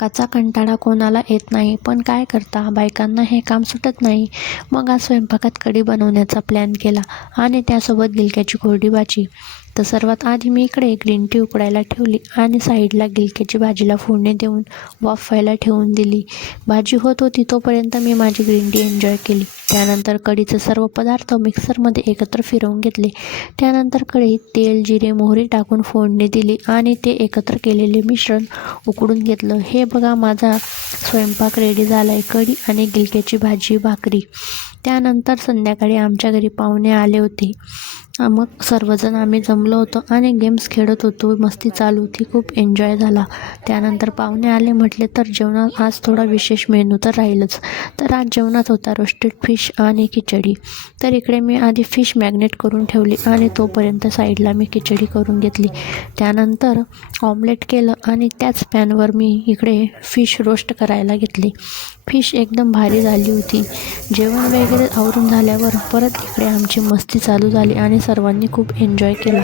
स्वयंपाकाचा कंटाळा कोणाला येत नाही, पण काय करता, बायकांना हे काम सुटत नाही. मग आज स्वयंपाकात कढी बनवण्याचा प्लॅन केला आणि त्यासोबत गिलक्याची कोरडी भाजी. तर सर्वात आधी मी इकडे ग्रीन टी उकडायला ठेवली आणि साईडला गिलक्याची भाजीला फोडणी देऊन वाफवायला ठेवून दिली. भाजी होत होती तोपर्यंत मी माझी ग्रीन टी एन्जॉय केली. त्यानंतर कढीचे सर्व पदार्थ मिक्सरमध्ये एकत्र फिरवून घेतले. त्यानंतर कढईत तेल, जिरे, मोहरी टाकून फोडणी दिली आणि ते एकत्र केलेले मिश्रण उकडून घेतलं. हे बघा, माझा स्वयंपाक रेडी झाला आहे. कढी आणि गिलक्याची भाजी, भाकरी. त्यानंतर संध्याकाळी आमच्या घरी पाहुणे आले होते. मग सर्वजण आम्ही जमलो होतो आणि गेम्स खेळत होतो. मस्ती चालू होती, खूप एन्जॉय झाला. त्यानंतर पाहुणे आले म्हटले तर जेवणात आज थोडा विशेष मेनू तर राहीलच. तर आज जेवणात होता रोस्टेड फिश आणि खिचडी. तर इकडे मी आधी फिश मॅग्नेट करून ठेवली आणि तोपर्यंत साईडला मी खिचडी करून घेतली. त्यानंतर ऑमलेट केलं आणि त्याच पॅनवर मी इकडे फिश रोस्ट करायला घेतली. फिश एकदम भारी झाली होती. जेवण वगैरे आवरून झाल्यावर परत इकडे आमची मस्ती चालू झाली आणि सर्वांनी खूप एन्जॉय केला.